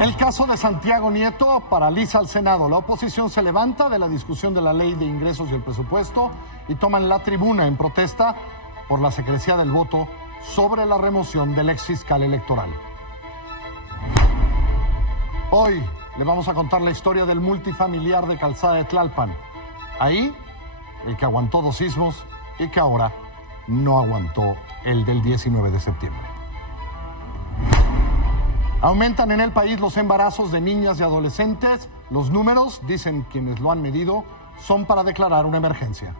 El caso de Santiago Nieto paraliza al Senado. La oposición se levanta de la discusión de la ley de ingresos y el presupuesto y toman la tribuna en protesta por la secrecía del voto sobre la remoción del exfiscal electoral. Hoy le vamos a contar la historia del multifamiliar de Calzada de Tlalpan. Ahí, el que aguantó 2 sismos y que ahora no aguantó el del 19 de septiembre. Aumentan en el país los embarazos de niñas y adolescentes. Los números, dicen quienes lo han medido, son para declarar una emergencia.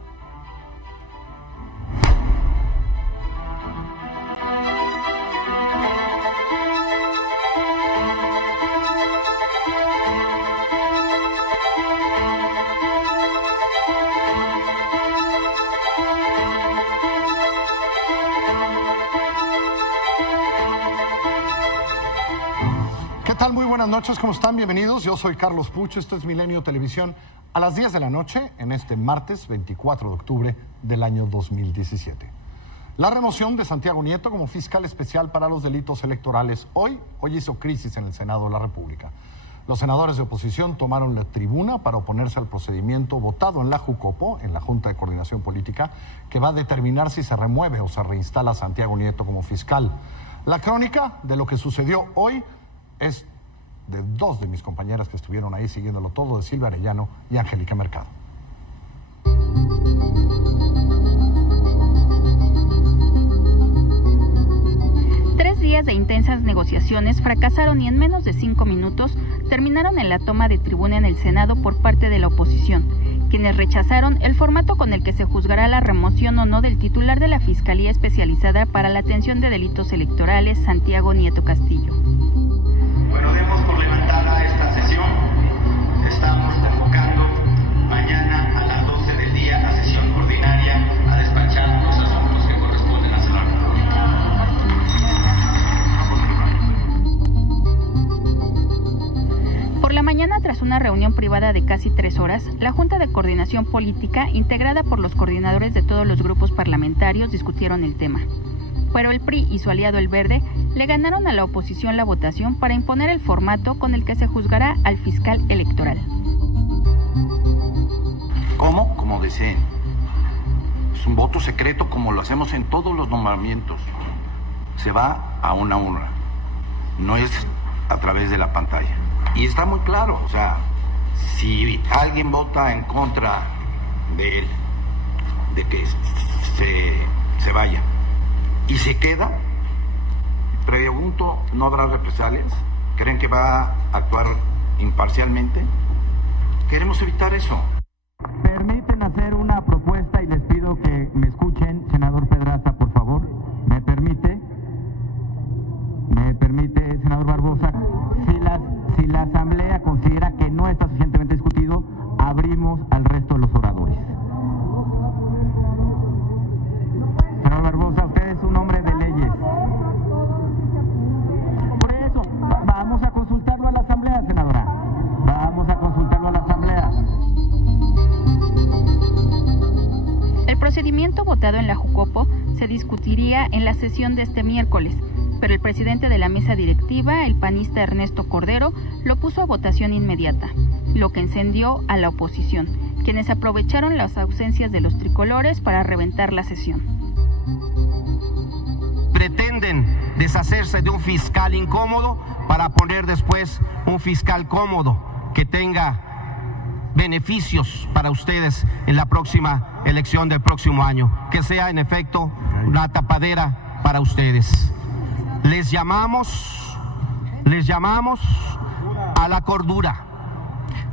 Buenas noches, ¿cómo están? Bienvenidos. Yo soy Carlos Puch, esto es Milenio Televisión, a las 10 de la noche, en este martes 24 de octubre del año 2017. La remoción de Santiago Nieto como fiscal especial para los delitos electorales hoy hizo crisis en el Senado de la República. Los senadores de oposición tomaron la tribuna para oponerse al procedimiento votado en la JUCOPO, en la Junta de Coordinación Política, que va a determinar si se remueve o se reinstala a Santiago Nieto como fiscal. La crónica de lo que sucedió hoy es de 2 de mis compañeras que estuvieron ahí siguiéndolo todo, de Silvia Arellano y Angélica Mercado. Tres días de intensas negociaciones fracasaron y en menos de 5 minutos terminaron en la toma de tribuna en el Senado por parte de la oposición, quienes rechazaron el formato con el que se juzgará la remoción o no del titular de la Fiscalía Especializada para la Atención de Delitos Electorales, Santiago Nieto Castillo. Bueno, demos por levantada esta sesión. Estamos convocando mañana a las 12 del día a sesión ordinaria a despachar los asuntos que corresponden a la República. Por la mañana, tras una reunión privada de casi 3 horas, la Junta de Coordinación Política, integrada por los coordinadores de todos los grupos parlamentarios, discutieron el tema. Pero el PRI y su aliado el Verde le ganaron a la oposición la votación para imponer el formato con el que se juzgará al fiscal electoral. ¿Cómo? Como deseen. Es un voto secreto como lo hacemos en todos los nombramientos. Se va a una urna. No es a través de la pantalla. Y está muy claro, o sea, si alguien vota en contra de él, de que se vaya, y se queda, pregunto, ¿no habrá represalias? ¿Creen que va a actuar imparcialmente? Queremos evitar eso. Permiten hacer una propuesta y les pido que me escuchen, senador Pedraza, por favor. ¿Me permite, senador Barbosa? Si la Asamblea considera que no está suficientemente discutido, abrimos al resto de los oradores. Senador Barbosa, usted es un hombre de leyes. Por eso, vamos a consultarlo a la Asamblea, senadora. Vamos a consultarlo a la Asamblea. El procedimiento votado en la JUCOPO se discutiría en la sesión de este miércoles, pero el presidente de la mesa directiva, el panista Ernesto Cordero, lo puso a votación inmediata, lo que encendió a la oposición, quienes aprovecharon las ausencias de los tricolores para reventar la sesión. Pretenden deshacerse de un fiscal incómodo para poner después un fiscal cómodo que tenga beneficios para ustedes en la próxima elección del próximo año, que sea en efecto una tapadera para ustedes. Les llamamos a la cordura,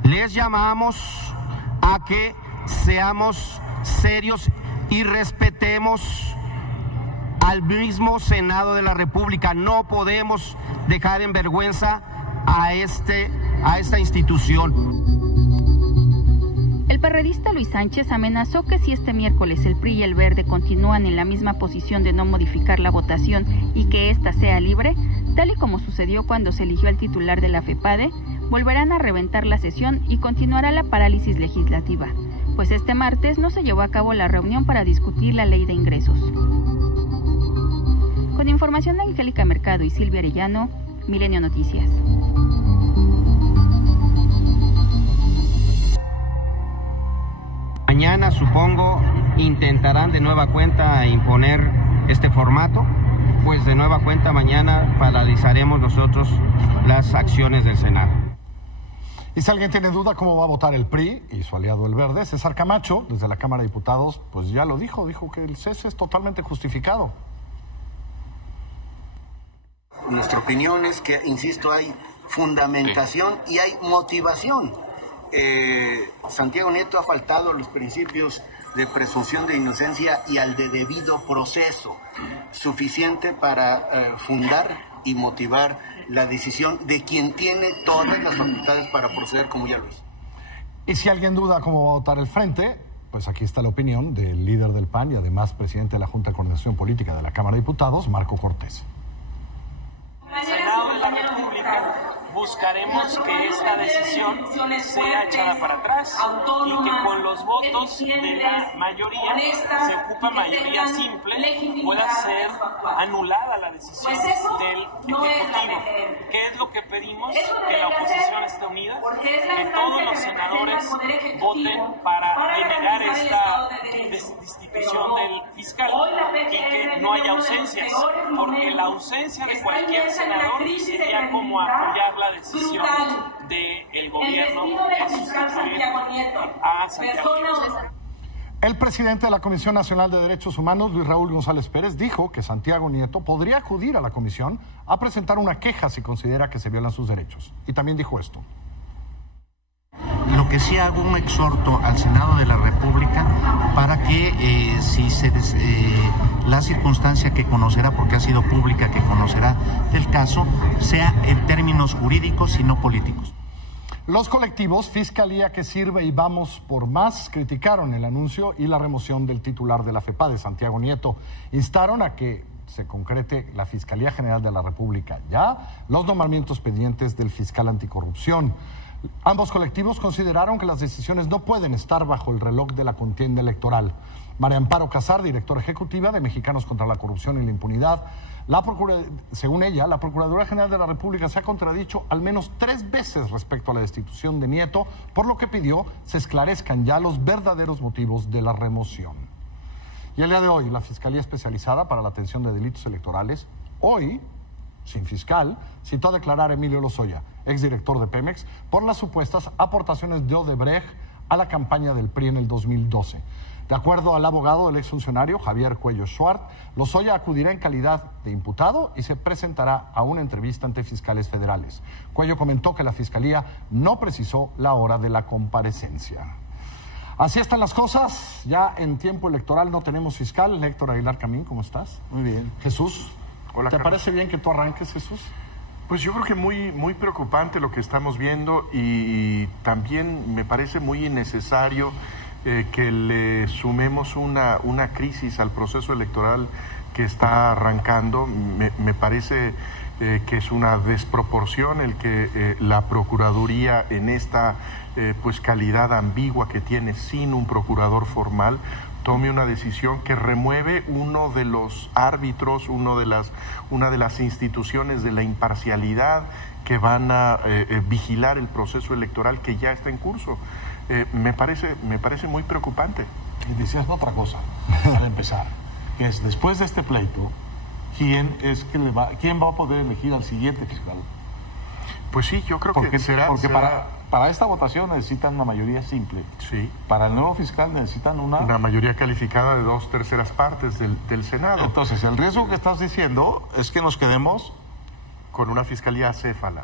les llamamos a que seamos serios y respetemos al mismo Senado de la República. No podemos dejar en vergüenza a esta institución. El perredista Luis Sánchez amenazó que si este miércoles el PRI y el Verde continúan en la misma posición de no modificar la votación y que ésta sea libre, tal y como sucedió cuando se eligió al titular de la FEPADE, volverán a reventar la sesión y continuará la parálisis legislativa, pues este martes no se llevó a cabo la reunión para discutir la ley de ingresos. Con información de Angélica Mercado y Silvia Arellano, Milenio Noticias. Mañana, supongo, intentarán de nueva cuenta imponer este formato, pues de nueva cuenta mañana paralizaremos nosotros las acciones del Senado. Y si alguien tiene duda cómo va a votar el PRI y su aliado el Verde, César Camacho, desde la Cámara de Diputados, pues ya lo dijo que el cese es totalmente justificado. Nuestra opinión es que, insisto, hay fundamentación y hay motivación. Santiago Nieto ha faltado a los principios de presunción de inocencia y al de debido proceso, suficiente para fundar y motivar la decisión de quien tiene todas las facultades para proceder como ya lo hizo. Y si alguien duda cómo va a votar el Frente, pues aquí está la opinión del líder del PAN y además presidente de la Junta de Coordinación Política de la Cámara de Diputados, Marco Cortés. Senado de la República buscaremos que esta decisión sea echada para atrás y que con los votos de la mayoría, se ocupa mayoría simple, pueda ser anulada la decisión del Ejecutivo. ¿Qué es lo que pedimos? Que la oposición esté unida, que todos los senadores voten para denegar esta destitución del fiscal y que no haya ausencias, porque la ausencia de cualquier senador sería como apoyar la decisión del gobierno de sustituir a Santiago Nieto. El presidente de la Comisión Nacional de Derechos Humanos, Luis Raúl González Pérez, dijo que Santiago Nieto podría acudir a la comisión a presentar una queja si considera que se violan sus derechos. Y también dijo esto. Lo que sí hago un exhorto al Senado de la República para que si se la circunstancia que conocerá, porque ha sido pública, que conocerá del caso, sea en términos jurídicos y no políticos. Los colectivos Fiscalía que Sirve y Vamos por Más criticaron el anuncio y la remoción del titular de la FEPADE, Santiago Nieto. Instaron a que se concrete la Fiscalía General de la República ya los nombramientos pendientes del fiscal anticorrupción. Ambos colectivos consideraron que las decisiones no pueden estar bajo el reloj de la contienda electoral. María Amparo Casar, directora ejecutiva de Mexicanos contra la Corrupción y la Impunidad, según ella, la Procuraduría General de la República se ha contradicho al menos 3 veces respecto a la destitución de Nieto, por lo que pidió se esclarezcan ya los verdaderos motivos de la remoción. Y el día de hoy, la Fiscalía Especializada para la Atención de Delitos Electorales, hoy, sin fiscal, citó a declarar a Emilio Lozoya, exdirector de Pemex, por las supuestas aportaciones de Odebrecht a la campaña del PRI en el 2012. De acuerdo al abogado del exfuncionario Javier Cuello Schwartz, Lozoya acudirá en calidad de imputado y se presentará a una entrevista ante fiscales federales. Cuello comentó que la Fiscalía no precisó la hora de la comparecencia. Así están las cosas, ya en tiempo electoral no tenemos fiscal. Héctor Aguilar Camín, ¿cómo estás? Muy bien. Jesús, hola, ¿te Carlos. parece bien que tú arranques, Jesús? Pues yo creo que muy preocupante lo que estamos viendo y también me parece muy innecesario que le sumemos una crisis al proceso electoral que está arrancando. Me parece que es una desproporción el que la Procuraduría en esta pues calidad ambigua que tiene sin un procurador formal tome una decisión que remueve uno de los árbitros, una de las instituciones de la imparcialidad que van a vigilar el proceso electoral que ya está en curso. Me parece muy preocupante. Y decías otra cosa, para empezar, que es después de este pleito, ¿quién va a poder elegir al siguiente fiscal? Pues sí, yo creo que será... Porque para esta votación necesitan una mayoría simple. Sí. Para el nuevo fiscal necesitan una mayoría calificada de 2/3 partes del Senado. Entonces, el riesgo que estás diciendo es que nos quedemos con una fiscalía acéfala.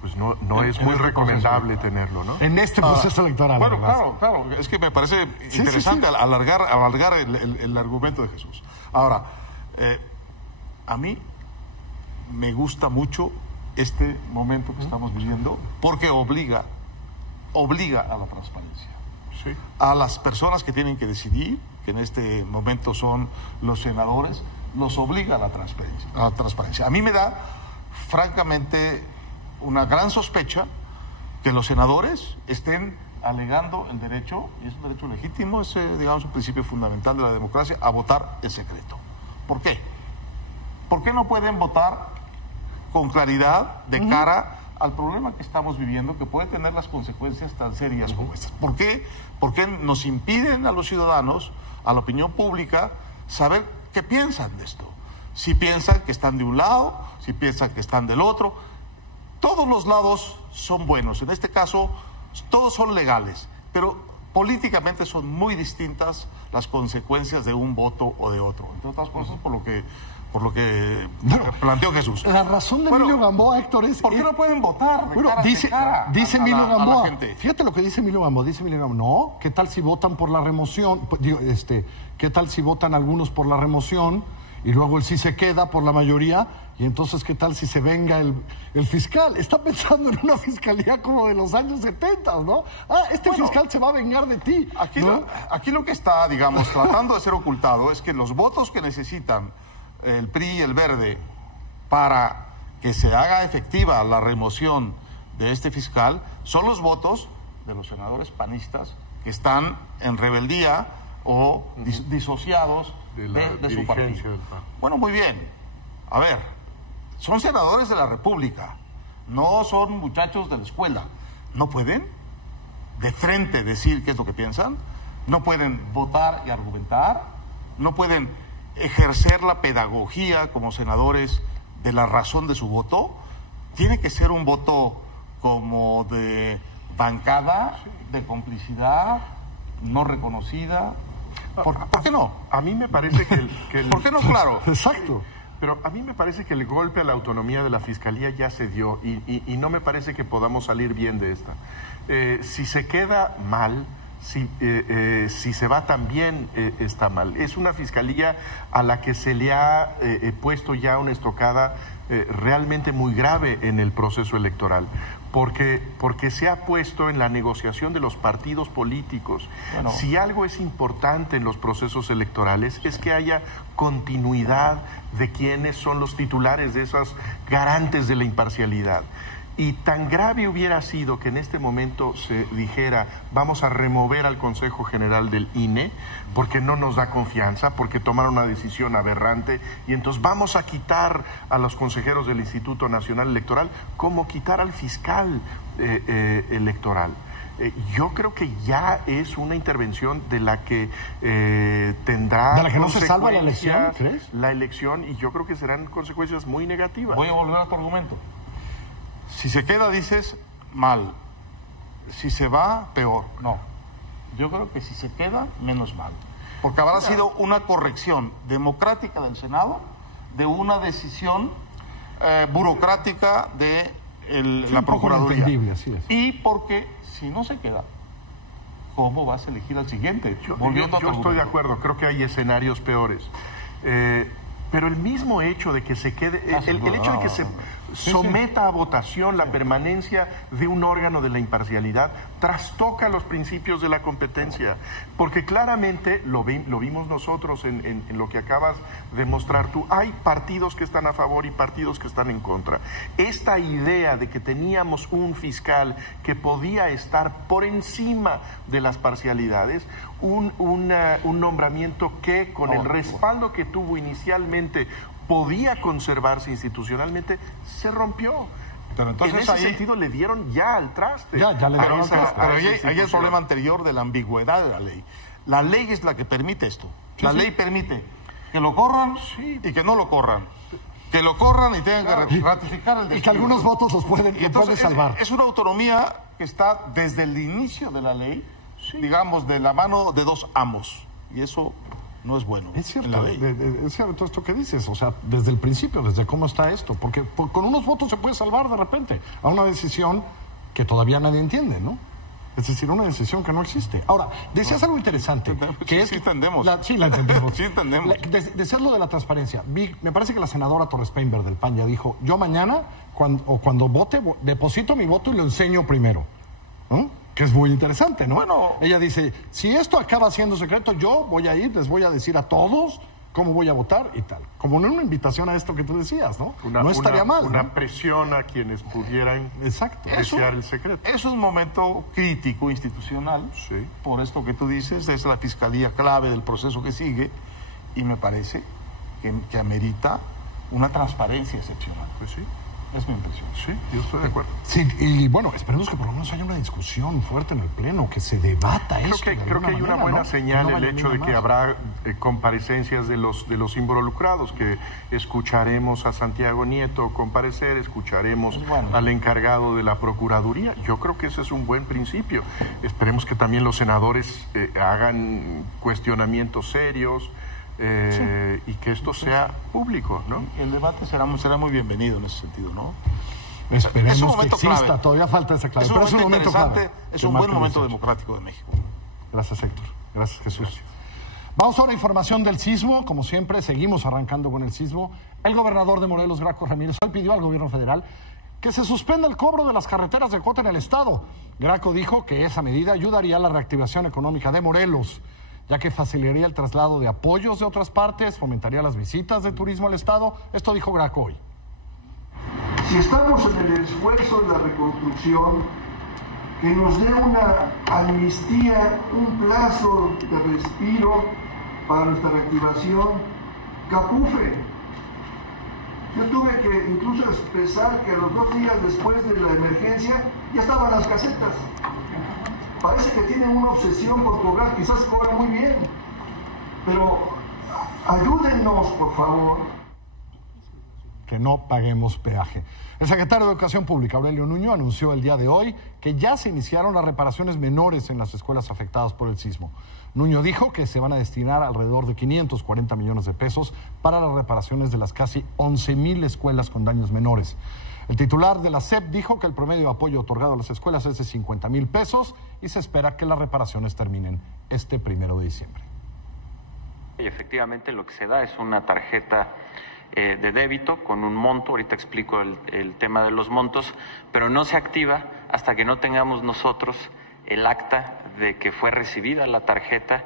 Pues no es muy recomendable tenerlo, ¿no? En este proceso electoral. Bueno, claro. Es que me parece interesante alargar el argumento de Jesús. Ahora, a mí me gusta mucho este momento que estamos viviendo porque obliga a la transparencia. Sí. A las personas que tienen que decidir, que en este momento son los senadores, los obliga a la transparencia. A mí me da, francamente, una gran sospecha que los senadores estén alegando el derecho, y es un derecho legítimo, es, digamos, un principio fundamental de la democracia, a votar en secreto. ¿Por qué? ¿Por qué no pueden votar con claridad de cara al problema que estamos viviendo, que puede tener las consecuencias tan serias como estas? ¿Por qué nos impiden a los ciudadanos, a la opinión pública, saber qué piensan de esto? Si piensan que están de un lado, si piensan que están del otro. Todos los lados son buenos. En este caso, todos son legales, pero políticamente son muy distintas las consecuencias de un voto o de otro. Entre otras cosas, por lo que planteó Jesús. La razón de Emilio Gamboa, Héctor, es... ¿Por qué no pueden votar? Dice Emilio Gamboa, fíjate lo que dice Emilio Gamboa, no, ¿qué tal si votan por la remoción? ¿Qué tal si votan algunos por la remoción y luego él sí se queda por la mayoría? Y entonces, ¿qué tal si se venga el fiscal? Está pensando en una fiscalía como de los años 70, ¿no? Fiscal se va a vengar de ti. Aquí lo que está, digamos, tratando de ser ocultado es que los votos que necesitan el PRI y el Verde para que se haga efectiva la remoción de este fiscal son los votos de los senadores panistas que están en rebeldía o disociados de su partido. Bueno, muy bien. A ver, son senadores de la República, no son muchachos de la escuela. ¿No pueden de frente decir qué es lo que piensan? ¿No pueden votar y argumentar? ¿No pueden ejercer la pedagogía como senadores de la razón de su voto? Tiene que ser un voto como de bancada, de complicidad, no reconocida. ¿Por qué no? A mí me parece que ¿Por qué no? Claro. Exacto. Pero a mí me parece que el golpe a la autonomía de la Fiscalía ya se dio y no me parece que podamos salir bien de esta. Si se queda mal, si se va también está mal. Es una fiscalía a la que se le ha puesto ya una estocada realmente muy grave en el proceso electoral. Porque se ha puesto en la negociación de los partidos políticos. Bueno, si algo es importante en los procesos electorales es que haya continuidad de quienes son los titulares de esos garantes de la imparcialidad. Y tan grave hubiera sido que en este momento se dijera vamos a remover al Consejo General del INE porque no nos da confianza, porque tomaron una decisión aberrante y entonces vamos a quitar a los consejeros del Instituto Nacional Electoral, como quitar al fiscal electoral. Yo creo que ya es una intervención de la que tendrá ¿de la que no se salva la elección, crees? La elección, y yo creo que serán consecuencias muy negativas. Voy a volver a tu argumento. Si se queda, dices, mal. Si se va, peor. No. Yo creo que si se queda, menos mal. Porque habrá sido una corrección democrática del Senado de una decisión burocrática de la Procuraduría. Así es. Y porque si no se queda, ¿cómo vas a elegir al siguiente? Yo estoy de acuerdo, creo que hay escenarios peores. Pero el mismo hecho de que se quede, el hecho de que se someta a votación la permanencia de un órgano de la imparcialidad trastoca los principios de la competencia, porque claramente lo vimos nosotros en lo que acabas de mostrar tú. Hay partidos que están a favor y partidos que están en contra. Esta idea de que teníamos un fiscal que podía estar por encima de las parcialidades, un nombramiento que con el respaldo que tuvo inicialmente podía conservarse institucionalmente, se rompió. Pero entonces en ese sentido le dieron ya al traste. Ya le dieron al traste. Pero hay el problema anterior de la ambigüedad de la ley. La ley es la que permite esto. La ley permite que lo corran y que no lo corran. Que lo corran y tengan que ratificar el despido. Y que algunos votos los pueden salvar. Es una autonomía que está desde el inicio de la ley, digamos, de la mano de dos amos. Y eso no es bueno. Es cierto, es cierto esto que dices, o sea, desde el principio, desde cómo está esto, porque con unos votos se puede salvar de repente a una decisión que todavía nadie entiende, ¿no? Es decir, una decisión que no existe. Ahora, decías algo interesante. Que sí entendemos. Sí, la entendemos. Sí entendemos. Decías lo de la transparencia. Me parece que la senadora Torres Peinberg del PAN ya dijo, yo mañana, cuando vote, deposito mi voto y lo enseño primero. ¿No? Que es muy interesante, ¿no? Bueno, ella dice, si esto acaba siendo secreto, yo voy a ir, les voy a decir a todos cómo voy a votar y tal. Como una invitación a esto que tú decías, ¿no? No estaría mal. Una presión a quienes pudieran desear el secreto. Es un momento crítico institucional, por esto que tú dices, es la fiscalía clave del proceso que sigue, y me parece que amerita una transparencia excepcional. Pues sí. Es mi impresión. Sí, yo estoy de acuerdo. Sí, y bueno, esperemos que por lo menos haya una discusión fuerte en el Pleno, que se debata esto. Creo que hay una buena señal el hecho de que habrá comparecencias de los involucrados, que escucharemos a Santiago Nieto comparecer, escucharemos al encargado de la Procuraduría. Yo creo que ese es un buen principio. Esperemos que también los senadores hagan cuestionamientos serios. Y que esto sea público, ¿no? El debate será muy bienvenido en ese sentido, ¿no? Esperemos que exista, clave. Todavía falta esa clave. Es un momento interesante, es un buen momento democrático de México. Gracias, Héctor. Gracias, Jesús. Gracias. Vamos ahora a información del sismo. Como siempre, seguimos arrancando con el sismo. El gobernador de Morelos, Graco Ramírez, hoy pidió al gobierno federal que se suspenda el cobro de las carreteras de cuota en el estado. Graco dijo que esa medida ayudaría a la reactivación económica de Morelos, ya que facilitaría el traslado de apoyos de otras partes, fomentaría las visitas de turismo al estado. Esto dijo Graco hoy. Si estamos en el esfuerzo de la reconstrucción, que nos dé una amnistía, un plazo de respiro para nuestra reactivación, capufe. Yo tuve que incluso expresar que a los 2 días después de la emergencia ya estaban las casetas. Parece que tienen una obsesión por cobrar, quizás cobran muy bien, pero ayúdennos, por favor. Que no paguemos peaje. El secretario de Educación Pública, Aurelio Nuño, anunció el día de hoy que ya se iniciaron las reparaciones menores en las escuelas afectadas por el sismo. Nuño dijo que se van a destinar alrededor de 540 millones de pesos para las reparaciones de las casi 11,000 escuelas con daños menores. El titular de la SEP dijo que el promedio de apoyo otorgado a las escuelas es de 50,000 pesos y se espera que las reparaciones terminen este 1 de diciembre. Y efectivamente lo que se da es una tarjeta de débito con un monto, ahorita explico el tema de los montos, pero no se activa hasta que no tengamos nosotros el acta de que fue recibida la tarjeta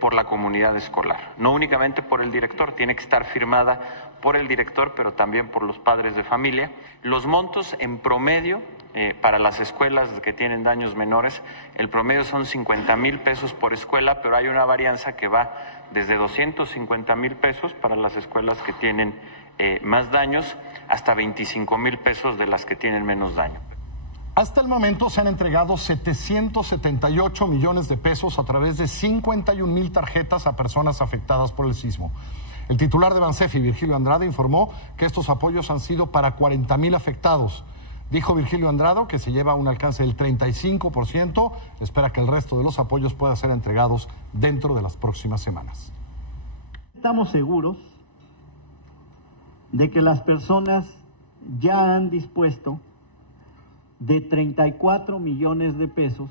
por la comunidad escolar. No únicamente por el director, tiene que estar firmada por el director, pero también por los padres de familia. Los montos en promedio para las escuelas que tienen daños menores, el promedio son 50,000 pesos por escuela, pero hay una varianza que va desde 250,000 pesos para las escuelas que tienen más daños hasta 25,000 pesos de las que tienen menos daño. Hasta el momento se han entregado 778 millones de pesos a través de 51,000 tarjetas a personas afectadas por el sismo. El titular de Bansefi, Virgilio Andrade, informó que estos apoyos han sido para 40,000 afectados. Dijo Virgilio Andrade que se lleva un alcance del 35%. Espera que el resto de los apoyos puedan ser entregados dentro de las próximas semanas. Estamos seguros de que las personas ya han dispuesto de 34 millones de pesos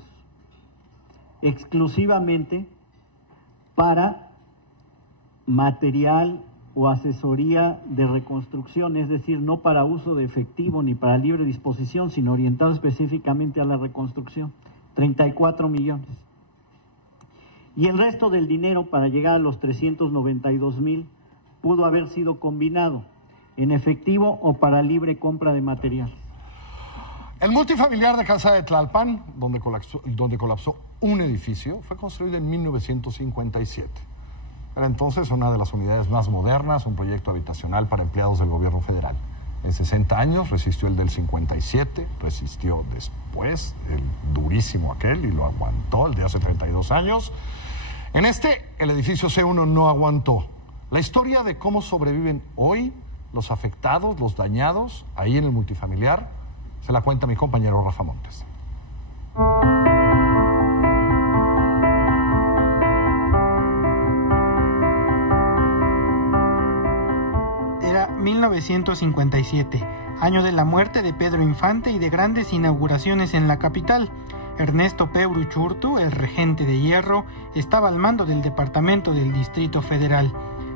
exclusivamente para material o asesoría de reconstrucción, es decir, no para uso de efectivo ni para libre disposición, sino orientado específicamente a la reconstrucción. 34 millones. Y el resto del dinero para llegar a los 392,000 pudo haber sido combinado en efectivo o para libre compra de material. El multifamiliar de Calzada de Tlalpan, donde colapsó un edificio, fue construido en 1957. Era entonces una de las unidades más modernas, un proyecto habitacional para empleados del gobierno federal. En 60 años resistió el del 57, resistió después el durísimo aquel y lo aguantó el de hace 32 años. En el edificio C1 no aguantó. La historia de cómo sobreviven hoy los afectados, los dañados, ahí en el multifamiliar, se la cuenta mi compañero Rafa Montes. Era 1957, año de la muerte de Pedro Infante y de grandes inauguraciones en la capital. Ernesto P. Uruchurtu, el regente de hierro, estaba al mando del departamento del Distrito Federal.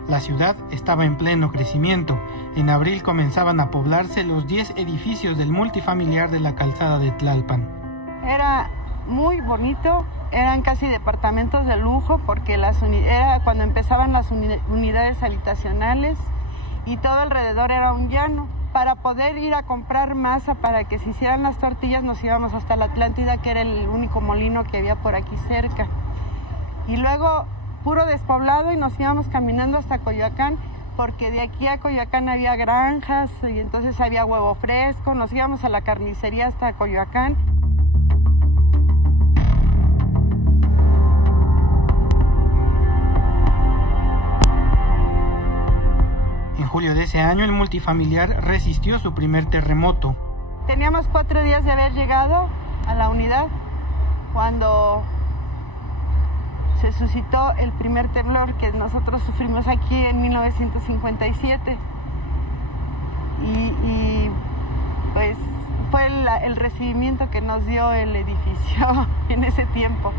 La ciudad estaba en pleno crecimiento. En abril comenzaban a poblarse los 10 edificios del multifamiliar de la Calzada de Tlalpan. Era muy bonito, eran casi departamentos de lujo porque era cuando empezaban las unidades habitacionales y todo alrededor era un llano. Para poder ir a comprar masa para que se hicieran las tortillas nos íbamos hasta la Atlántida, que era el único molino que había por aquí cerca. Y luego puro despoblado y nos íbamos caminando hasta Coyoacán, porque de aquí a Coyoacán había granjas y entonces había huevo fresco, nos íbamos a la carnicería hasta Coyoacán. En julio de ese año, el multifamiliar resistió su primer terremoto. Teníamos 4 días de haber llegado a la unidad cuando se suscitó el primer temblor que nosotros sufrimos aquí en 1957. Y pues fue el recibimiento que nos dio el edificio en ese tiempo.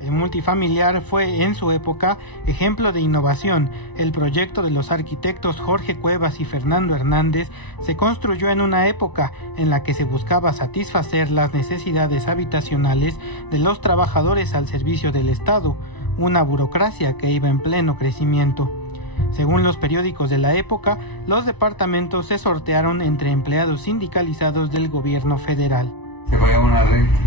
El multifamiliar fue en su época ejemplo de innovación. El proyecto de los arquitectos Jorge Cuevas y Fernando Hernández se construyó en una época en la que se buscaba satisfacer las necesidades habitacionales de los trabajadores al servicio del Estado, una burocracia que iba en pleno crecimiento. Según los periódicos de la época, los departamentos se sortearon entre empleados sindicalizados del gobierno federal. Se pagaba una renta.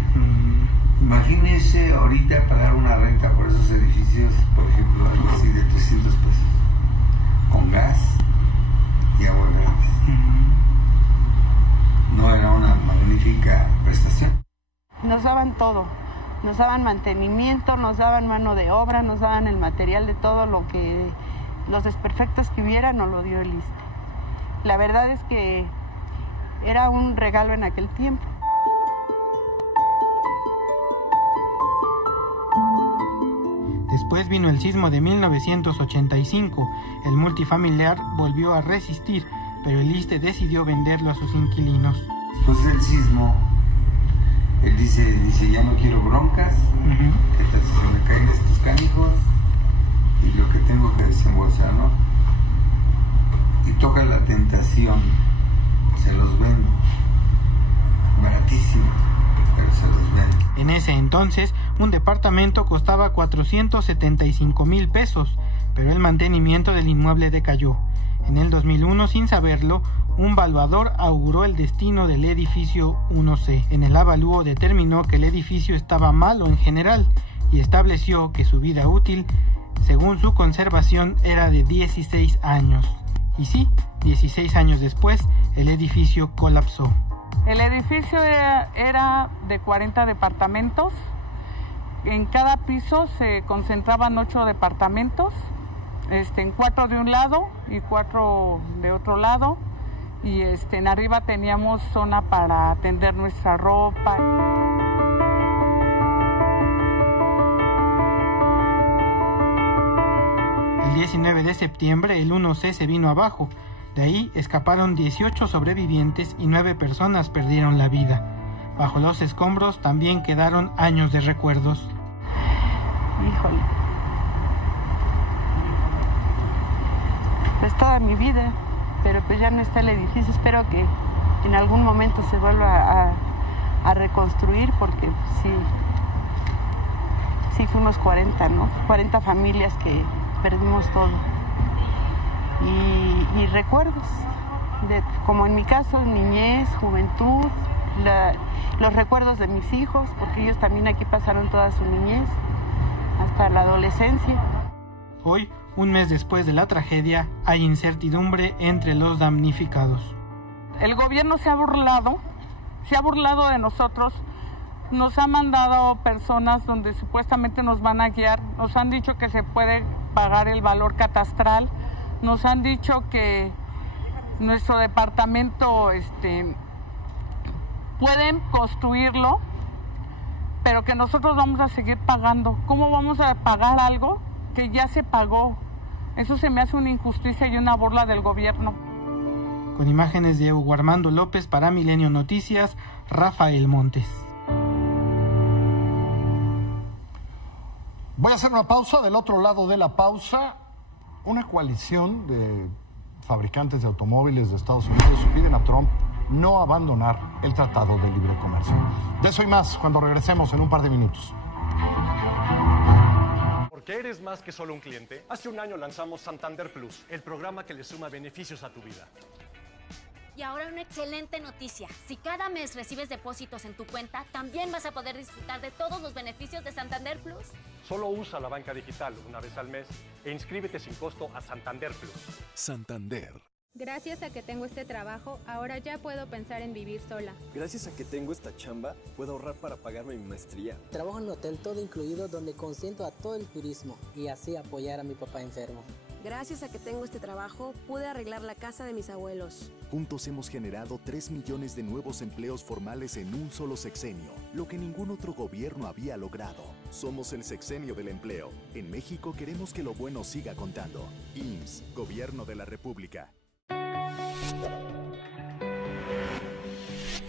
Imagínese ahorita pagar una renta por esos edificios, por ejemplo, algo así de 300 pesos, con gas y agua gratis. ¿No era una magnífica prestación? Nos daban todo, nos daban mantenimiento, nos daban mano de obra, nos daban el material de todo lo que los desperfectos que hubiera, nos lo dio el ISSSTE. La verdad es que era un regalo en aquel tiempo. Después vino el sismo de 1985. El multifamiliar volvió a resistir, pero el ISSSTE decidió venderlo a sus inquilinos. Después del sismo, él dice ya no quiero broncas, ¿qué tal si se me caen estos canijos? Y lo que tengo que desembolsar, ¿no? Y toca la tentación, se los vendo, baratísimo, pero se los vendo. En ese entonces, un departamento costaba 475,000 pesos, pero el mantenimiento del inmueble decayó. En el 2001, sin saberlo, un valuador auguró el destino del edificio 1C. En el avalúo determinó que el edificio estaba malo en general y estableció que su vida útil, según su conservación, era de 16 años. Y sí, 16 años después, el edificio colapsó. El edificio era de 40 departamentos. En cada piso se concentraban 8 departamentos, en 4 de un lado y 4 de otro lado. Y en arriba teníamos zona para tender nuestra ropa. El 19 de septiembre el 1C se vino abajo. De ahí escaparon 18 sobrevivientes y 9 personas perdieron la vida. Bajo los escombros también quedaron años de recuerdos. Híjole. Pues toda mi vida, pero pues ya no está el edificio. Espero que en algún momento se vuelva a reconstruir, porque sí fuimos 40, ¿no? 40 familias que perdimos todo. Y recuerdos, como en mi caso, niñez, juventud, los recuerdos de mis hijos, porque ellos también aquí pasaron toda su niñez, hasta la adolescencia. Hoy, un mes después de la tragedia, hay incertidumbre entre los damnificados. El gobierno se ha burlado de nosotros, nos ha mandado personas donde supuestamente nos van a guiar, nos han dicho que se puede pagar el valor catastral, nos han dicho que nuestro departamento pueden construirlo, pero que nosotros vamos a seguir pagando. ¿Cómo vamos a pagar algo que ya se pagó? Eso se me hace una injusticia y una burla del gobierno. Con imágenes de Hugo Armando López para Milenio Noticias, Rafael Montes. Voy a hacer una pausa. Del otro lado de la pausa, una coalición de fabricantes de automóviles de Estados Unidos piden a Trump no abandonar el Tratado de Libre Comercio. De eso y más cuando regresemos en un par de minutos. Porque eres más que solo un cliente. Hace un año lanzamos Santander Plus, el programa que le suma beneficios a tu vida. Y ahora una excelente noticia. Si cada mes recibes depósitos en tu cuenta, también vas a poder disfrutar de todos los beneficios de Santander Plus. Solo usa la banca digital una vez al mes e inscríbete sin costo a Santander Plus. Santander. Gracias a que tengo este trabajo, ahora ya puedo pensar en vivir sola. Gracias a que tengo esta chamba, puedo ahorrar para pagarme mi maestría. Trabajo en un hotel todo incluido donde consiento a todo el turismo y así apoyar a mi papá enfermo. Gracias a que tengo este trabajo, pude arreglar la casa de mis abuelos. Juntos hemos generado 3 millones de nuevos empleos formales en un solo sexenio, lo que ningún otro gobierno había logrado. Somos el sexenio del empleo. En México queremos que lo bueno siga contando. IMSS, Gobierno de la República.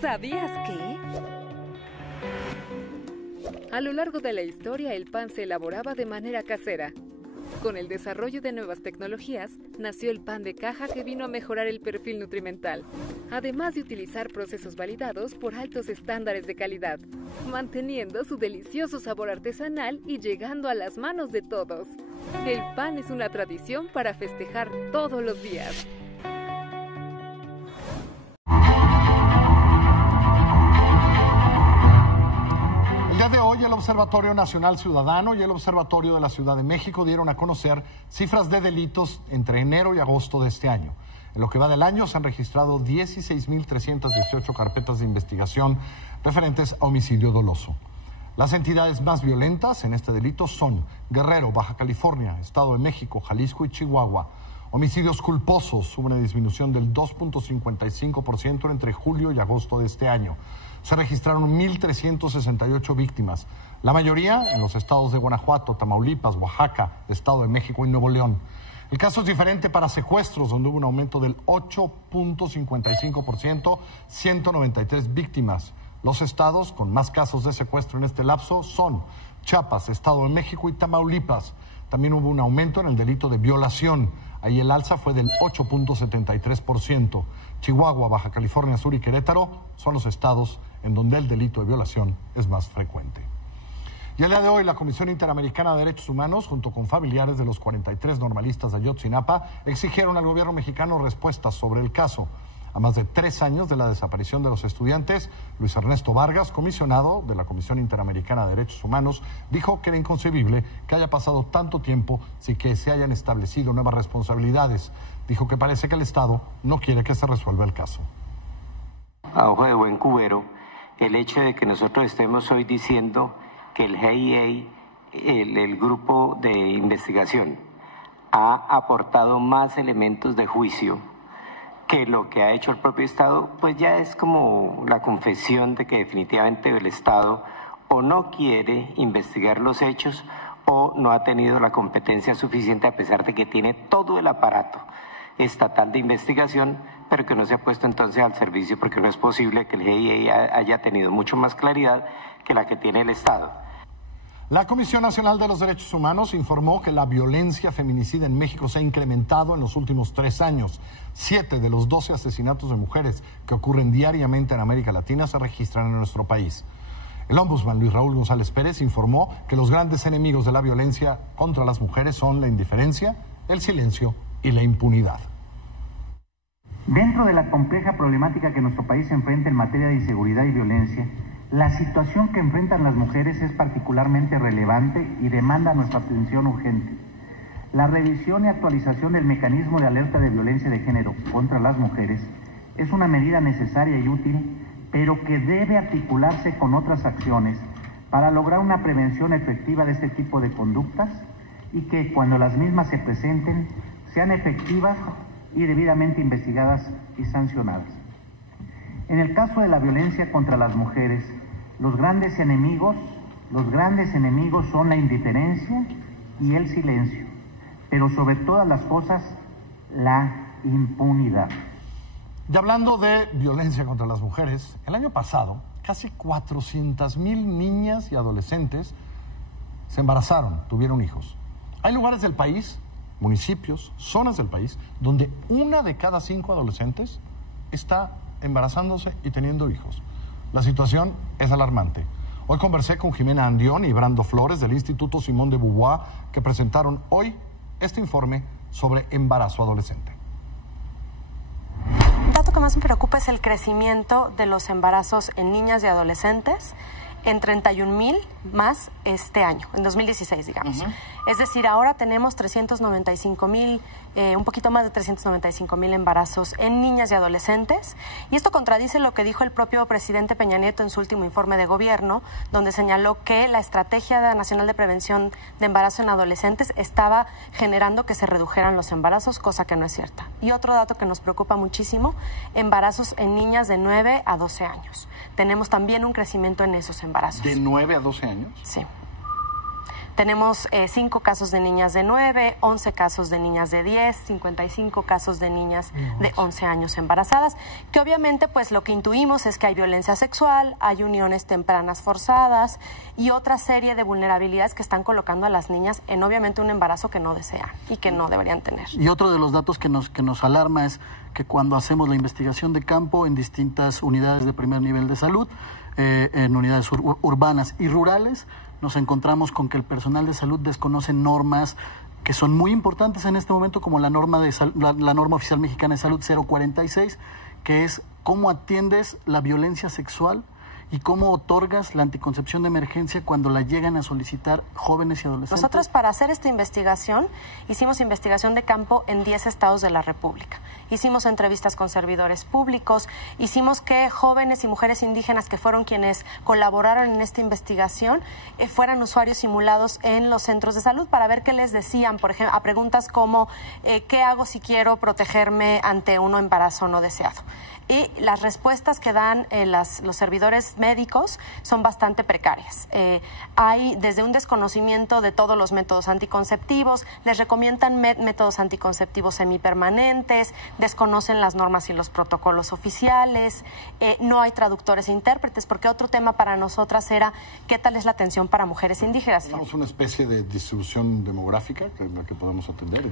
¿Sabías que? A lo largo de la historia, el pan se elaboraba de manera casera. Con el desarrollo de nuevas tecnologías, nació el pan de caja que vino a mejorar el perfil nutrimental, además de utilizar procesos validados por altos estándares de calidad, manteniendo su delicioso sabor artesanal y llegando a las manos de todos. El pan es una tradición para festejar todos los días. El día de hoy, el Observatorio Nacional Ciudadano y el Observatorio de la Ciudad de México dieron a conocer cifras de delitos entre enero y agosto de este año. En lo que va del año se han registrado 16.318 carpetas de investigación referentes a homicidio doloso. Las entidades más violentas en este delito son Guerrero, Baja California, Estado de México, Jalisco y Chihuahua. Homicidios culposos, hubo una disminución del 2.55% entre julio y agosto de este año. Se registraron 1.368 víctimas, la mayoría en los estados de Guanajuato, Tamaulipas, Oaxaca, Estado de México y Nuevo León. El caso es diferente para secuestros, donde hubo un aumento del 8.55%, 193 víctimas. Los estados con más casos de secuestro en este lapso son Chiapas, Estado de México y Tamaulipas. También hubo un aumento en el delito de violación. Ahí el alza fue del 8.73%. Chihuahua, Baja California Sur y Querétaro son los estados en donde el delito de violación es más frecuente. Y el día de hoy, la Comisión Interamericana de Derechos Humanos, junto con familiares de los 43 normalistas de Ayotzinapa, exigieron al gobierno mexicano respuestas sobre el caso. A más de 3 años de la desaparición de los estudiantes, Luis Ernesto Vargas, comisionado de la Comisión Interamericana de Derechos Humanos, dijo que era inconcebible que haya pasado tanto tiempo sin que se hayan establecido nuevas responsabilidades. Dijo que parece que el Estado no quiere que se resuelva el caso. A ojo de buen cubero, el hecho de que nosotros estemos hoy diciendo que el GIEI, el grupo de investigación, ha aportado más elementos de juicio que lo que ha hecho el propio Estado, pues ya es como la confesión de que definitivamente el Estado o no quiere investigar los hechos o no ha tenido la competencia suficiente, a pesar de que tiene todo el aparato estatal de investigación, pero que no se ha puesto entonces al servicio, porque no es posible que el GIEI haya tenido mucho más claridad que la que tiene el Estado. La Comisión Nacional de los Derechos Humanos informó que la violencia feminicida en México se ha incrementado en los últimos 3 años. 7 de los 12 asesinatos de mujeres que ocurren diariamente en América Latina se registran en nuestro país. El ombudsman Luis Raúl González Pérez informó que los grandes enemigos de la violencia contra las mujeres son la indiferencia, el silencio y la impunidad. Dentro de la compleja problemática que nuestro país enfrenta en materia de inseguridad y violencia, la situación que enfrentan las mujeres es particularmente relevante y demanda nuestra atención urgente. La revisión y actualización del mecanismo de alerta de violencia de género contra las mujeres es una medida necesaria y útil, pero que debe articularse con otras acciones para lograr una prevención efectiva de este tipo de conductas y que, cuando las mismas se presenten, sean efectivas y debidamente investigadas y sancionadas. En el caso de la violencia contra las mujeres, los grandes enemigos son la indiferencia y el silencio, pero sobre todas las cosas, la impunidad. Y hablando de violencia contra las mujeres, el año pasado, casi 400,000 niñas y adolescentes se embarazaron, tuvieron hijos. Hay lugares del país, municipios, zonas del país, donde 1 de cada 5 adolescentes está embarazándose y teniendo hijos. La situación es alarmante. Hoy conversé con Jimena Andión y Brando Flores del Instituto Simón de Beauvoir, que presentaron hoy este informe sobre embarazo adolescente. Un dato que más me preocupa es el crecimiento de los embarazos en niñas y adolescentes, en 31,000 más este año, en 2016, digamos. Es decir, ahora tenemos 395,000, un poquito más de 395,000 embarazos en niñas y adolescentes. Y esto contradice lo que dijo el propio presidente Peña Nieto en su último informe de gobierno, donde señaló que la Estrategia Nacional de Prevención de Embarazo en Adolescentes estaba generando que se redujeran los embarazos, cosa que no es cierta. Y otro dato que nos preocupa muchísimo, embarazos en niñas de 9 a 12 años. Tenemos también un crecimiento en esos embarazos. ¿De 9 a 12 años? Sí. Tenemos 5 casos de niñas de 9, 11 casos de niñas de 10, 55 casos de niñas de 11 años embarazadas, que obviamente pues lo que intuimos es que hay violencia sexual, hay uniones tempranas forzadas y otra serie de vulnerabilidades que están colocando a las niñas en obviamente un embarazo que no desean y que no deberían tener. Y otro de los datos que nos alarma es que cuando hacemos la investigación de campo en distintas unidades de primer nivel de salud, en unidades urbanas y rurales, nos encontramos con que el personal de salud desconoce normas que son muy importantes en este momento, como la norma oficial mexicana de salud 046, que es cómo atiendes la violencia sexual y cómo otorgas la anticoncepción de emergencia cuando la llegan a solicitar jóvenes y adolescentes. Nosotros, para hacer esta investigación, hicimos investigación de campo en 10 estados de la República. Hicimos entrevistas con servidores públicos, hicimos que jóvenes y mujeres indígenas que fueron quienes colaboraron en esta investigación fueran usuarios simulados en los centros de salud para ver qué les decían, por ejemplo, a preguntas como ¿qué hago si quiero protegerme ante un embarazo no deseado? Y las respuestas que dan los servidores médicos son bastante precarias. Hay desde un desconocimiento de todos los métodos anticonceptivos, les recomiendan métodos anticonceptivos semipermanentes, desconocen las normas y los protocolos oficiales, no hay traductores e intérpretes, porque otro tema para nosotras era qué tal es la atención para mujeres indígenas. ¿Tenemos una especie de distribución demográfica que podemos atender?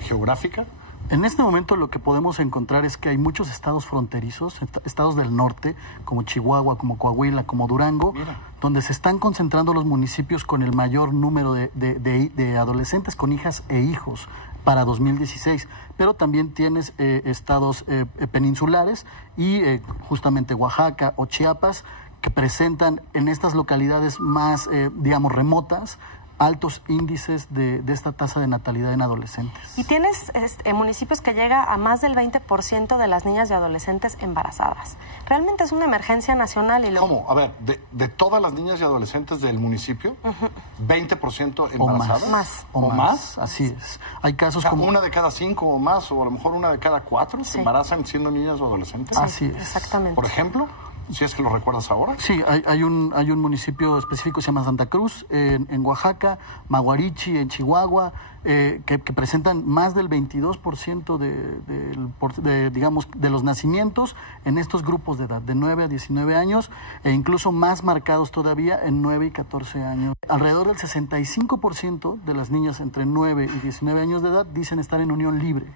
¿Geográfica? En este momento lo que podemos encontrar es que hay muchos estados fronterizos, estados del norte, como Chihuahua, como Coahuila, como Durango, donde se están concentrando los municipios con el mayor número de adolescentes con hijas e hijos para 2016. Pero también tienes estados peninsulares y justamente Oaxaca o Chiapas, que presentan en estas localidades más, digamos, remotas, altos índices de esta tasa de natalidad en adolescentes. Y tienes municipios que llega a más del 20% de las niñas y adolescentes embarazadas. Realmente es una emergencia nacional. Y ¿Cómo? A ver, de todas las niñas y adolescentes del municipio, 20% embarazadas. ¿O más? Así es. Hay casos como... ¿Una de cada 5 o más, o a lo mejor una de cada 4 se embarazan siendo niñas o adolescentes? Así es. Exactamente. Por ejemplo... Si es que lo recuerdas ahora. Sí, hay un municipio específico, se llama Santa Cruz, en Oaxaca, Maguarichi, en Chihuahua, que presentan más del 22% de los nacimientos en estos grupos de edad, de 9 a 19 años, e incluso más marcados todavía en 9 y 14 años. Alrededor del 65% de las niñas entre 9 y 19 años de edad dicen estar en unión libre.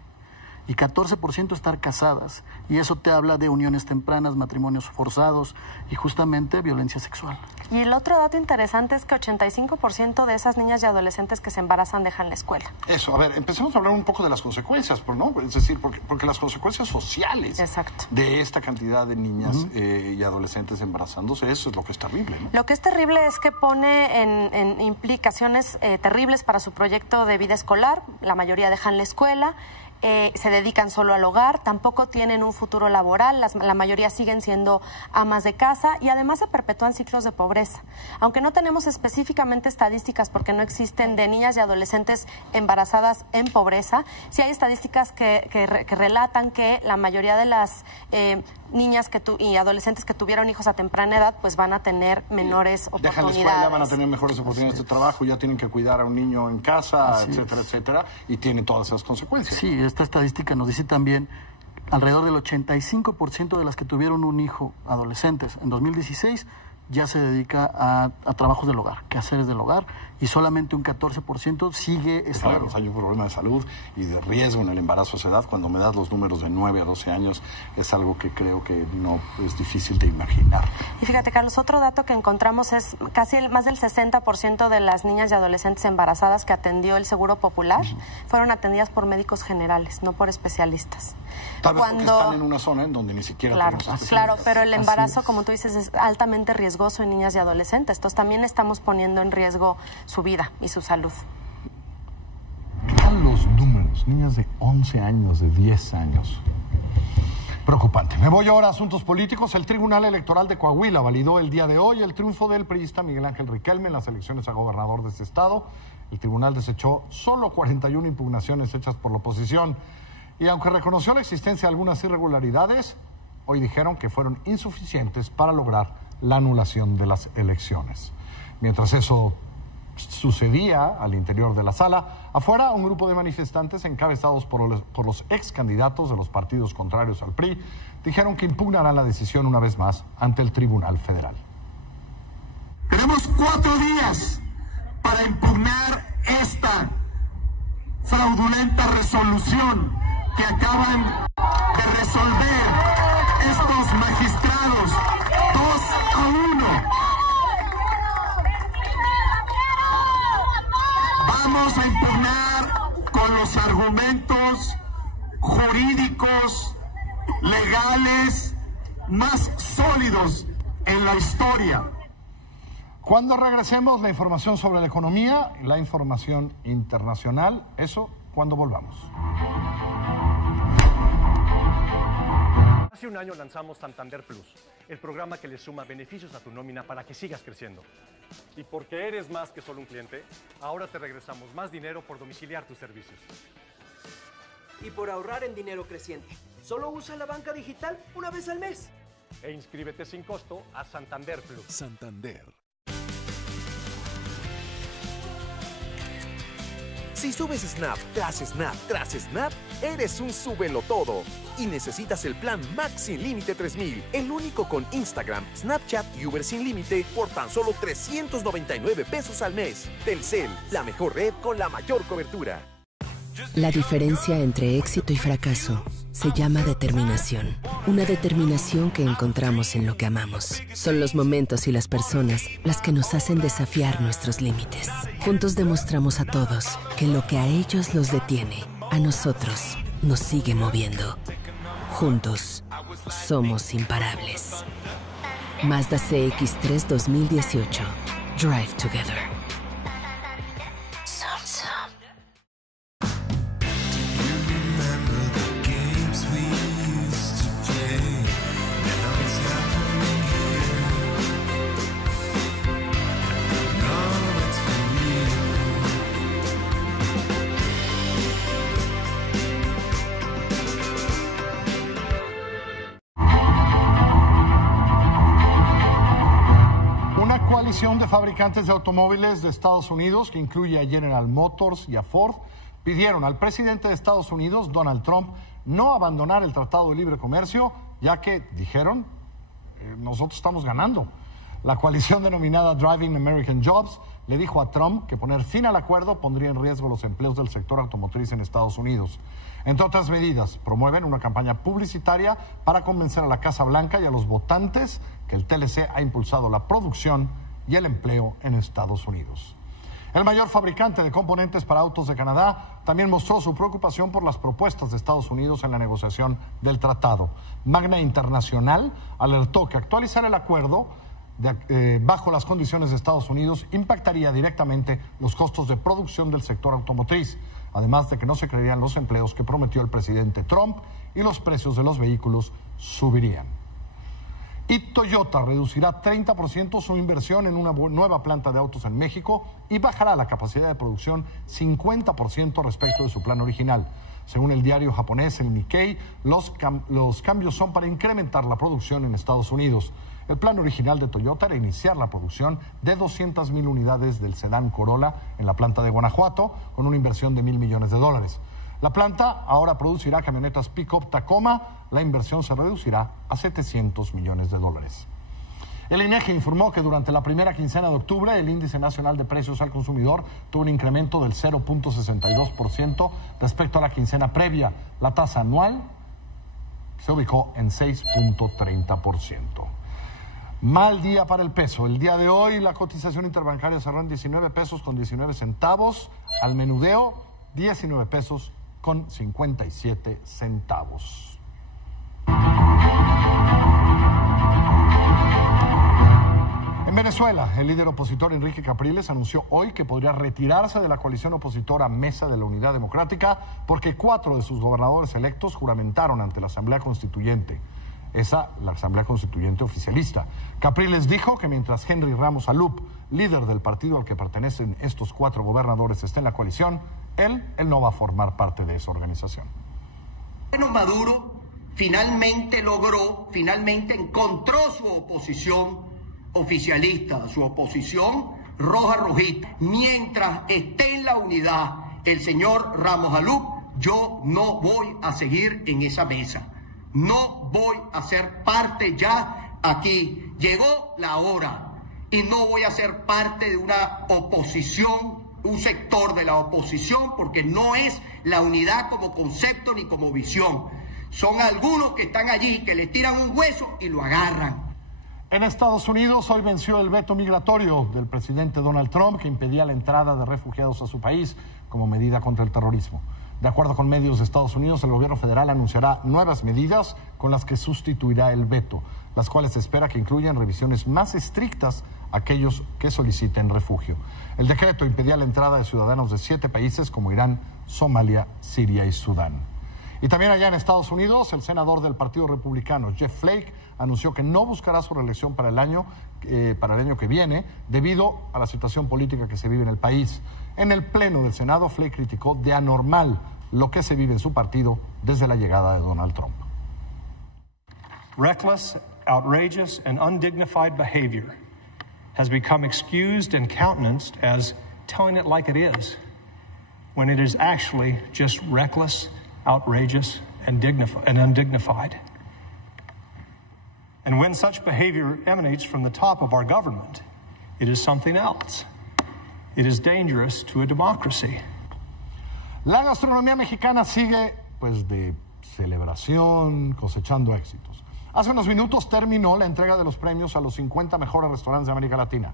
Y 14% estar casadas. Y eso te habla de uniones tempranas, matrimonios forzados y justamente violencia sexual. Y el otro dato interesante es que 85% de esas niñas y adolescentes que se embarazan dejan la escuela. Eso, a ver, empecemos a hablar un poco de las consecuencias, ¿no? Es decir, porque las consecuencias sociales de esta cantidad de niñas y adolescentes embarazándose, eso es lo que es terrible, ¿no? Lo que es terrible es que pone en implicaciones terribles para su proyecto de vida escolar. La mayoría dejan la escuela. Se dedican solo al hogar, tampoco tienen un futuro laboral, la mayoría siguen siendo amas de casa y además se perpetúan ciclos de pobreza. Aunque no tenemos específicamente estadísticas porque no existen de niñas y adolescentes embarazadas en pobreza, sí hay estadísticas que relatan que la mayoría de las niñas y adolescentes que tuvieron hijos a temprana edad pues van a tener menores oportunidades. Dejan la escuela, van a tener mejores oportunidades de trabajo, ya tienen que cuidar a un niño en casa, etcétera, etcétera, y tienen todas esas consecuencias. Sí, esta estadística nos dice también alrededor del 85% de las que tuvieron un hijo adolescentes en 2016 ya se dedica a trabajos del hogar, quehaceres del hogar, y solamente un 14% sigue Claro, hay un problema de salud y de riesgo en el embarazo a esa edad. Cuando me das los números de 9 a 12 años, es algo que creo que no es difícil de imaginar. Y fíjate, Carlos, otro dato que encontramos es casi más del 60% de las niñas y adolescentes embarazadas que atendió el Seguro Popular fueron atendidas por médicos generales, no por especialistas. Tal vez porque están en una zona en donde ni siquiera tenemos especialistas. Claro, pero el embarazo, como tú dices, es altamente riesgoso en niñas y adolescentes. Entonces también estamos poniendo en riesgo su vida y su salud. ¿Qué tal los números? Niñas de 11 años, de 10 años. Preocupante. Me voy ahora a asuntos políticos. El Tribunal Electoral de Coahuila validó el día de hoy el triunfo del priista Miguel Ángel Riquelme en las elecciones a gobernador de ese estado. El tribunal desechó solo 41 impugnaciones hechas por la oposición. Y aunque reconoció la existencia de algunas irregularidades, hoy dijeron que fueron insuficientes para lograr la anulación de las elecciones. Mientras eso sucedía al interior de la sala, afuera un grupo de manifestantes encabezados por los ex candidatos de los partidos contrarios al PRI dijeron que impugnarán la decisión una vez más ante el Tribunal Federal. Tenemos 4 días para impugnar esta fraudulenta resolución que acaban de resolver estos magistrados 2-1. Vamos a impugnar con los argumentos jurídicos, legales, más sólidos en la historia. Cuando regresemos, la información sobre la economía, la información internacional, eso cuando volvamos. Hace un año lanzamos Santander Plus, el programa que le suma beneficios a tu nómina para que sigas creciendo. Y porque eres más que solo un cliente, ahora te regresamos más dinero por domiciliar tus servicios. Y por ahorrar en dinero creciente. Solo usa la banca digital una vez al mes. E inscríbete sin costo a Santander Plus. Santander. Si subes Snap tras Snap tras Snap, eres un súbelo todo. Y necesitas el plan Max sin límite 3000, el único con Instagram, Snapchat y Uber sin límite por tan solo 399 pesos al mes. Telcel, la mejor red con la mayor cobertura. La diferencia entre éxito y fracaso se llama determinación. Una determinación que encontramos en lo que amamos. Son los momentos y las personas las que nos hacen desafiar nuestros límites. Juntos demostramos a todos que lo que a ellos los detiene, a nosotros nos sigue moviendo. Juntos somos imparables. Mazda CX-3 2018. Drive Together. De fabricantes de automóviles de Estados Unidos, que incluye a General Motors y a Ford, pidieron al presidente de Estados Unidos, Donald Trump, no abandonar el Tratado de Libre Comercio, ya que, dijeron, nosotros estamos ganando. La coalición denominada Driving American Jobs le dijo a Trump que poner fin al acuerdo pondría en riesgo los empleos del sector automotriz en Estados Unidos. Entre otras medidas, promueven una campaña publicitaria para convencer a la Casa Blanca y a los votantes que el TLC ha impulsado la producción y el empleo en Estados Unidos. El mayor fabricante de componentes para autos de Canadá también mostró su preocupación por las propuestas de Estados Unidos en la negociación del tratado. Magna Internacional alertó que actualizar el acuerdo bajo las condiciones de Estados Unidos impactaría directamente los costos de producción del sector automotriz, además de que no se crearían los empleos que prometió el presidente Trump y los precios de los vehículos subirían. Y Toyota reducirá 30% su inversión en una nueva planta de autos en México y bajará la capacidad de producción 50% respecto de su plan original. Según el diario japonés, el Nikkei, los cambios son para incrementar la producción en Estados Unidos. El plan original de Toyota era iniciar la producción de 200,000 unidades del sedán Corolla en la planta de Guanajuato, con una inversión de $1,000 millones. La planta ahora producirá camionetas pick-up Tacoma. La inversión se reducirá a $700 millones. El INEGI informó que durante la primera quincena de octubre el índice nacional de precios al consumidor tuvo un incremento del 0.62% respecto a la quincena previa. La tasa anual se ubicó en 6.30%. Mal día para el peso. El día de hoy la cotización interbancaria cerró en 19 pesos con 19 centavos. Al menudeo, 19 pesos con 57 centavos. En Venezuela, el líder opositor Enrique Capriles anunció hoy que podría retirarse de la coalición opositora Mesa de la Unidad Democrática porque 4 de sus gobernadores electos juramentaron ante la Asamblea Constituyente. La Asamblea Constituyente oficialista. Capriles dijo que mientras Henry Ramos Alup, líder del partido al que pertenecen estos 4 gobernadores, esté en la coalición, él no va a formar parte de esa organización. Maduro finalmente encontró su oposición oficialista, su oposición roja-rojita. Mientras esté en la unidad el señor Ramos Alup, yo no voy a seguir en esa mesa. No voy a ser parte ya aquí. Llegó la hora y no voy a ser parte de una oposición, un sector de la oposición, porque no es la unidad como concepto ni como visión. Son algunos que están allí, que le tiran un hueso y lo agarran. En Estados Unidos hoy venció el veto migratorio del presidente Donald Trump que impedía la entrada de refugiados a su país como medida contra el terrorismo. De acuerdo con medios de Estados Unidos, el gobierno federal anunciará nuevas medidas con las que sustituirá el veto, las cuales se espera que incluyan revisiones más estrictas a aquellos que soliciten refugio. El decreto impedía la entrada de ciudadanos de 7 países como Irán, Somalia, Siria y Sudán. Y también allá en Estados Unidos, el senador del Partido Republicano, Jeff Flake, anunció que no buscará su reelección para el año que viene debido a la situación política que se vive en el país. En el pleno del Senado, Flake criticó de anormal lo que se vive en su partido desde la llegada de Donald Trump. Reckless, outrageous, and undignified behavior has become excused and countenanced as telling it like it is, when it is actually just reckless, outrageous, and undignified. And when such behavior emanates from the top of our government, it is something else. It is dangerous to a democracy. La gastronomía mexicana sigue, pues, de celebración, cosechando éxitos. Hace unos minutos terminó la entrega de los premios a los 50 mejores restaurantes de América Latina.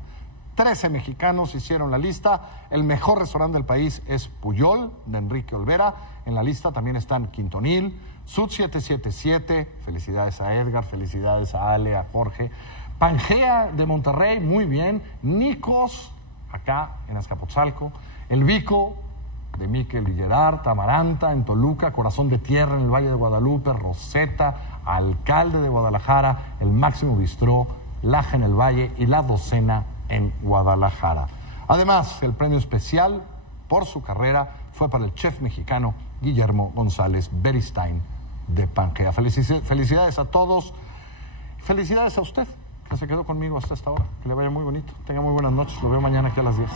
13 mexicanos hicieron la lista. El mejor restaurante del país es Puyol, de Enrique Olvera. En la lista también están Quintonil, Sud 777, felicidades a Edgar, felicidades a Ale, a Jorge. Pangea de Monterrey, muy bien. Nicos, acá en Azcapotzalco. El Vico, de Miquel y Gerard. Tamaranta, en Toluca. Corazón de Tierra, en el Valle de Guadalupe. Rosetta, Alcalde de Guadalajara. El Máximo Bistró, Laja en el Valle y La Docena en Guadalajara. Además, el premio especial por su carrera fue para el chef mexicano Guillermo González Beristain de Pangea. Felicidades a todos. Felicidades a usted que se quedó conmigo hasta esta hora. Que le vaya muy bonito. Tenga muy buenas noches. Lo veo mañana aquí a las 10.